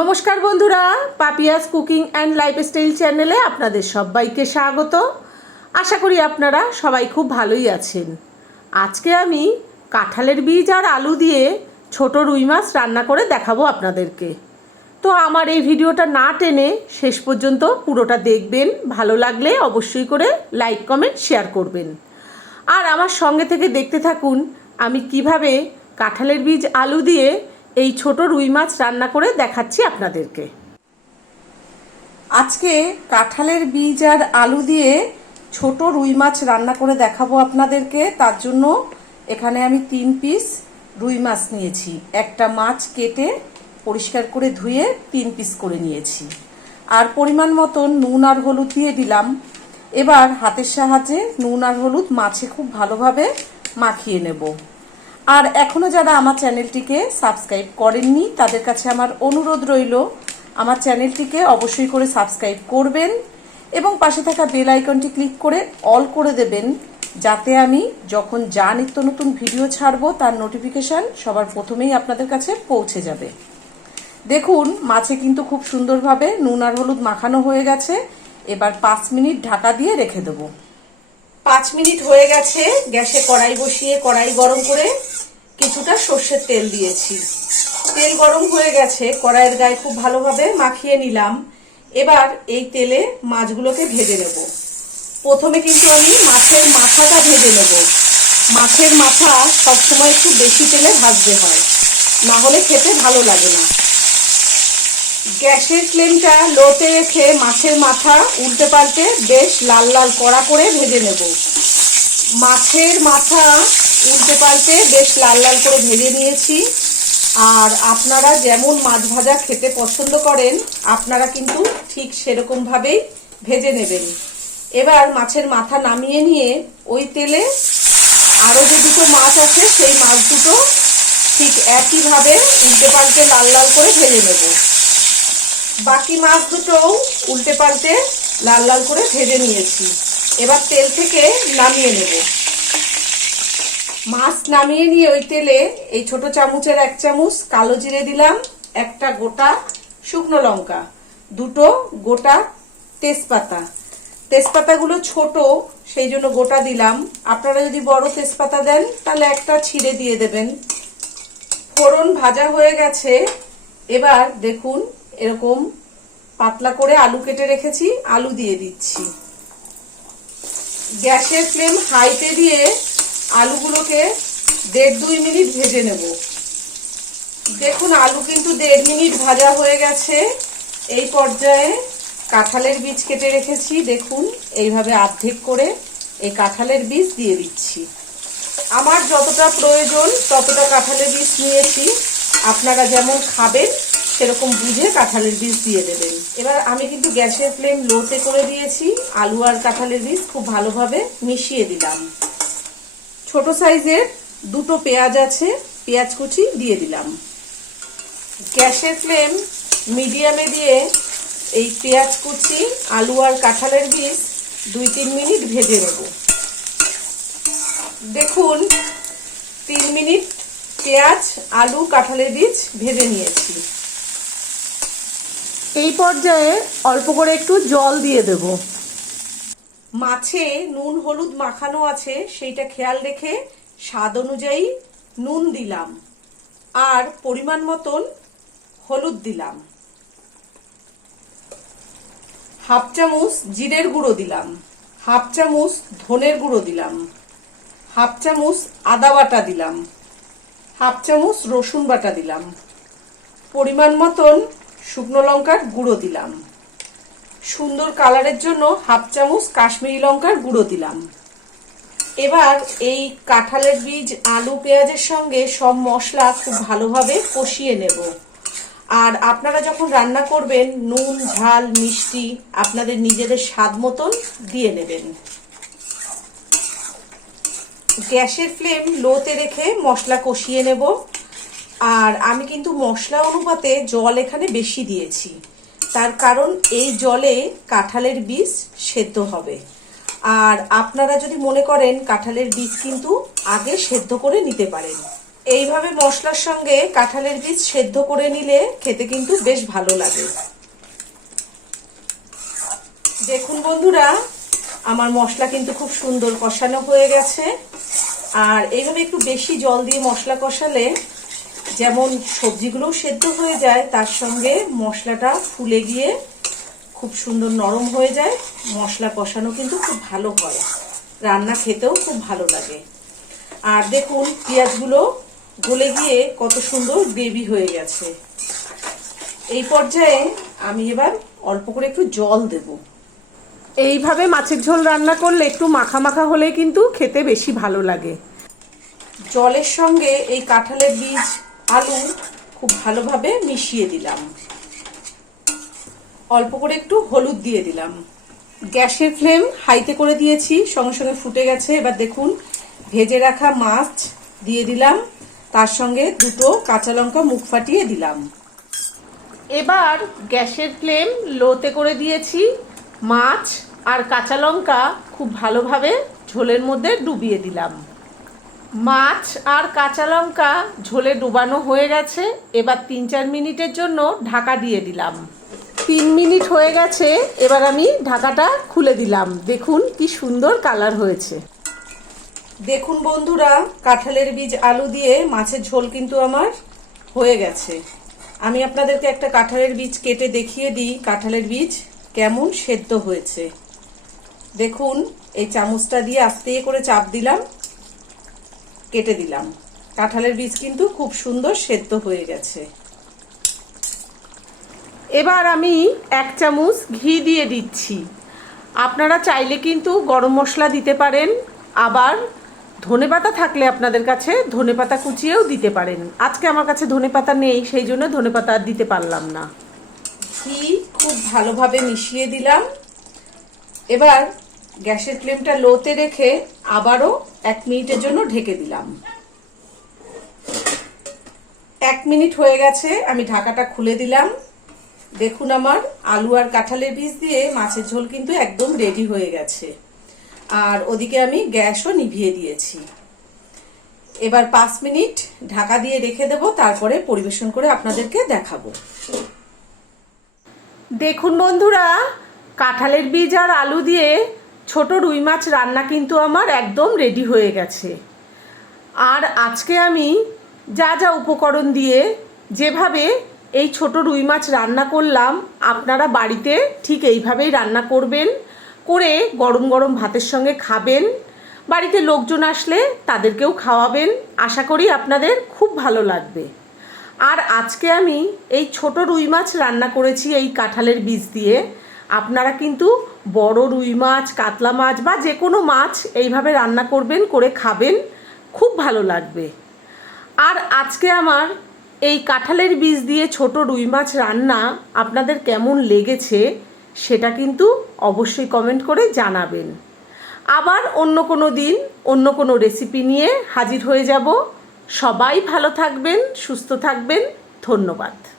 নমস্কার বন্ধুরা, Papiya's cooking and lifestyle চ্যানেলে আপনাদের সবাইকে স্বাগত। আশা করি আপনারা সবাই খুব ভালোই আছেন। আজকে আমি কাঁঠালের বীজ আর আলু দিয়ে ছোট রুই মাছ রান্না করে দেখাবো আপনাদেরকে। তো আমার এই ভিডিওটা না টেনে শেষ পর্যন্ত পুরোটা দেখবেন, ভালো লাগলে অবশ্যই করে লাইক, কমেন্ট, শেয়ার করবেন। আর আমার সঙ্গে থেকে দেখতে থাকুন, আমি কীভাবে কাঁঠালের বীজ আলু দিয়ে এই ছোট রুই মাছ রান্না করে দেখাচ্ছি আপনাদেরকে। আজকে কাঁঠালের বীজ আর আলু দিয়ে ছোট রুই মাছ রান্না করে দেখাবো আপনাদেরকে। তার জন্য এখানে আমি তিন পিস রুই মাছ নিয়েছি। একটা মাছ কেটে পরিষ্কার করে ধুয়ে তিন পিস করে নিয়েছি। আর পরিমাণ মতন নুন আর হলুদ দিয়ে দিলাম। এবার হাতের সাহায্যে নুন আর হলুদ মাছে খুব ভালোভাবে মাখিয়ে নেব। আর এখনও যারা আমার চ্যানেলটিকে সাবস্ক্রাইব করেননি, তাদের কাছে আমার অনুরোধ রইল, আমার চ্যানেলটিকে অবশ্যই করে সাবস্ক্রাইব করবেন এবং পাশে থাকা বেল আইকনটি ক্লিক করে অল করে দেবেন, যাতে আমি যখন যা নিত্য নতুন ভিডিও ছাড়বো, তার নোটিফিকেশান সবার প্রথমেই আপনাদের কাছে পৌঁছে যাবে। দেখুন, মাছে কিন্তু খুব সুন্দরভাবে নুন আর হলুদ মাখানো হয়ে গেছে, এবার পাঁচ মিনিট ঢাকা দিয়ে রেখে দেবো। পাঁচ মিনিট হয়ে গেছে, গ্যাসে কড়াই বসিয়ে, কড়াই গরম করে কিছুটা সর্ষের তেল দিয়েছি। তেল গরম হয়ে গেছে, কড়াইয়ের গায়ে খুব ভালোভাবে মাখিয়ে নিলাম। এবার এই তেলে মাছগুলোকে ভেজে নেব। প্রথমে কিন্তু আমি মাছের মাথাটা ভেজে নেব। মাছের মাথা সবসময় একটু বেশি তেলে ভাজতে হয়, না হলে খেতে ভালো লাগে না। গ্যাসের ফ্লেমটা লোতে রেখে মাছের মাথা উল্টে পাল্টে বেশ লাল লাল কড়া করে ভেজে নেব। মাছের মাথা উল্টে পাল্টে বেশ লাল লাল করে ভেজে নিয়েছি। আর আপনারা যেমন মাছ ভাজা খেতে পছন্দ করেন, আপনারা কিন্তু ঠিক সেরকমভাবেই ভেজে নেবেন। এবার মাছের মাথা নামিয়ে নিয়ে ওই তেলে আরও যে দুটো মাছ আছে, সেই মাছ দুটো ঠিক একইভাবে উল্টে পাল্টে লাল লাল করে ভেজে নেব। বাকি মাছ দুটোও উল্টে পাল্টে লাল লাল করে ভেজে নিয়েছি। এবার তেল থেকে নামিয়ে নেব। মাছ নামিয়ে নিয়ে ওই তেলে এই ছোট চামচের এক চামচ কালো জিরে দিলাম, একটা গোটা শুকনো লঙ্কা, দুটো গোটা তেজপাতা। তেজপাতাগুলো ছোট, সেই জন্য গোটা দিলাম। আপনারা যদি বড় তেজপাতা দেন, তাহলে একটা ছিঁড়ে দিয়ে দেবেন। ফোড়ন ভাজা হয়ে গেছে। এবার দেখুন এরকম পাতলা করে আলু কেটে রেখেছি, আলু দিয়ে দিচ্ছি। গ্যাসের ফ্লেম হাইতে দিয়ে আলুগুলোকে দেড় দুই মিনিট ভেজে নেব। দেখুন, আলু কিন্তু দেড় মিনিট ভাজা হয়ে গেছে। এই পর্যায়ে কাঁঠালের বীজ কেটে রেখেছি। দেখুন, এইভাবে অর্ধেক করে এই কাঁঠালের বীজ দিয়ে দিচ্ছি। আমার যতটা প্রয়োজন ততটা কাঁঠালের বীজ নিয়েছি। আপনারা যেমন খাবেন সেরকম বুঝে কাঁঠালের বীজ দিয়ে দেবেন। এবার আমি কিন্তু গ্যাসের ফ্লেম লোতে করে দিয়েছি। আলু আর কাঁঠালের বীজ খুব ভালোভাবে মিশিয়ে দিলাম। ছোট সাইজের দুটো পেঁয়াজ আছে, পেঁয়াজ কুচি দিয়ে দিলাম। গ্যাসের ফ্লেম মিডিয়ামে দিয়ে এই পেঁয়াজ কুচি, আলু আর কাঁঠালের বীজ দুই তিন মিনিট ভেজে নেব। দেখুন, তিন মিনিট পেঁয়াজ, আলু, কাঁঠালের বীজ ভেজে নিয়েছি। এই পর্যায়ে অল্প করে একটু জল দিয়ে দেব। মাছে নুন হলুদ মাখানো আছে, সেইটা খেয়াল রেখে স্বাদ অনুযায়ী নুন দিলাম। আর পরিমাণ মতন হলুদ দিলাম। হাফ চামচ জিরের গুঁড়ো দিলাম। হাফ চামচ ধনের গুঁড়ো দিলাম। হাফ চামচ আদা বাটা দিলাম। হাফ চামচ রসুন বাটা দিলাম। পরিমাণ মতন শুকনো লঙ্কার গুঁড়ো দিলাম। সুন্দর কালারের জন্য হাফ চামচ কাশ্মীরি লঙ্কার গুঁড়ো দিলাম। এবার এই কাঁঠালের বীজ, আলু, পেঁয়াজের সঙ্গে সব মশলা খুব ভালোভাবে কষিয়ে নেব। আর আপনারা যখন রান্না করবেন, নুন, ঝাল, মিষ্টি আপনাদের নিজেদের স্বাদ মতন দিয়ে নেবেন। গ্যাসের ফ্লেম লোতে রেখে মশলা কষিয়ে নেব। আর আমি কিন্তু মশলা অনুপাতে জল এখানে বেশি দিয়েছি। তার কারণ এই জলে কাঁঠালের বীজ সেদ্ধ হবে। আর আপনারা যদি মনে করেন, কাঁঠালের বীজ কিন্তু আগে সেদ্ধ করে নিতে পারেন। এইভাবে মশলার সঙ্গে কাঁঠালের বীজ সেদ্ধ করে নিলে খেতে কিন্তু বেশ ভালো লাগে। দেখুন বন্ধুরা, আমার মশলা কিন্তু খুব সুন্দর কষানো হয়ে গেছে। আর এইভাবে একটু বেশি জল দিয়ে মশলা কষালে যেমন সবজিগুলোও সেদ্ধ হয়ে যায়, তার সঙ্গে মশলাটা ফুলে গিয়ে খুব সুন্দর নরম হয়ে যায়। মশলা কষানো কিন্তু খুব ভালো হয়। রান্না খেতেও খুব ভালো লাগে। আর দেখুন, পেঁয়াজগুলো গলে গিয়ে কত সুন্দর গ্রেভি হয়ে গেছে। এই পর্যায়ে আমি এবার অল্প করে একটু জল দেব। এইভাবে মাছের ঝোল রান্না করলে একটু মাখা মাখা হলে কিন্তু খেতে বেশি ভালো লাগে। জলের সঙ্গে এই কাঁঠালের বীজ আলু খুব ভালোভাবে মিশিয়ে দিলাম। অল্প করে একটু হলুদ দিয়ে দিলাম। গ্যাসের ফ্লেম হাইতে করে দিয়েছি, সঙ্গে সঙ্গে ফুটে গেছে। এবার দেখুন, ভেজে রাখা মাছ দিয়ে দিলাম। তার সঙ্গে দুটো কাঁচা লঙ্কা মুখ ফাটিয়ে দিলাম। এবার গ্যাসের ফ্লেম লোতে করে দিয়েছি মাছ আর কাঁচা লঙ্কা খুব ভালোভাবে ঝোলের মধ্যে ডুবিয়ে দিলাম। মাছ আর কাঁচা লঙ্কা ঝোলে ডুবানো হয়ে গেছে। এবার তিন চার মিনিটের জন্য ঢাকা দিয়ে দিলাম। তিন মিনিট হয়ে গেছে, এবার আমি ঢাকাটা খুলে দিলাম। দেখুন কি সুন্দর কালার হয়েছে। দেখুন বন্ধুরা, কাঁঠালের বীজ আলু দিয়ে মাছের ঝোল কিন্তু আমার হয়ে গেছে। আমি আপনাদেরকে একটা কাঁঠালের বীজ কেটে দেখিয়ে দিই, কাঁঠালের বীজ কেমন সেদ্ধ হয়েছে। দেখুন, এই চামচটা দিয়ে আস্তে করে চাপ দিলাম। কেটে দিলাম। কাঁঠালের বীজ কিন্তু খুব সুন্দর সেদ্ধ হয়ে গেছে। এবার আমি এক চামচ ঘি দিয়ে দিচ্ছি। আপনারা চাইলে কিন্তু গরম মশলা দিতে পারেন, আবার ধনেপাতা থাকলে আপনাদের কাছে ধনেপাতা কুচিয়েও দিতে পারেন। আজকে আমার কাছে ধনেপাতা নেই, সেই জন্য ধনেপাতা আর দিতে পারলাম না। ঘি খুব ভালোভাবে মিশিয়ে দিলাম। এবার গ্যাসের ফ্লেমটা লোতে রেখে আবারও এক মিনিটের জন্য ঢেকে দিলাম। এক মিনিট হয়ে গেছে, আমি ঢাকাটা খুলে দিলাম। দেখুন আমার আলু আর কাঁঠালের বীজ দিয়ে মাছের ঝোল কিন্তু একদম রেডি হয়ে গেছে। আর ওদিকে আমি গ্যাসও নিভিয়ে দিয়েছি। এবার পাঁচ মিনিট ঢাকা দিয়ে রেখে দেব, তারপরে পরিবেশন করে আপনাদেরকে দেখাবো। দেখুন বন্ধুরা, কাঁঠালের বীজ আর আলু দিয়ে ছোট রুই মাছ রান্না কিন্তু আমার একদম রেডি হয়ে গেছে। আর আজকে আমি যা যা উপকরণ দিয়ে যেভাবে এই ছোট রুই মাছ রান্না করলাম, আপনারা বাড়িতে ঠিক এইভাবেই রান্না করবেন, করে গরম গরম ভাতের সঙ্গে খাবেন, বাড়িতে লোকজন আসলে তাদেরকেও খাওয়াবেন, আশা করি আপনাদের খুব ভালো লাগবে। আর আজকে আমি এই ছোট রুই মাছ রান্না করেছি এই কাঁঠালের বীজ দিয়ে। আপনারা কিন্তু বড় রুই মাছ, কাতলা মাছ বা যে কোনো মাছ এইভাবে রান্না করবেন, করে খাবেন। খুব ভালো লাগবে। আর আজকে আমার এই কাঁঠালের বীজ দিয়ে ছোট রুই মাছ রান্না আপনাদের কেমন লেগেছে সেটা কিন্তু অবশ্যই কমেন্ট করে জানাবেন। আবার অন্য কোনো দিন, অন্য কোনো রেসিপি নিয়ে হাজির হয়ে যাব। সবাই ভালো থাকবেন, সুস্থ থাকবেন। ধন্যবাদ।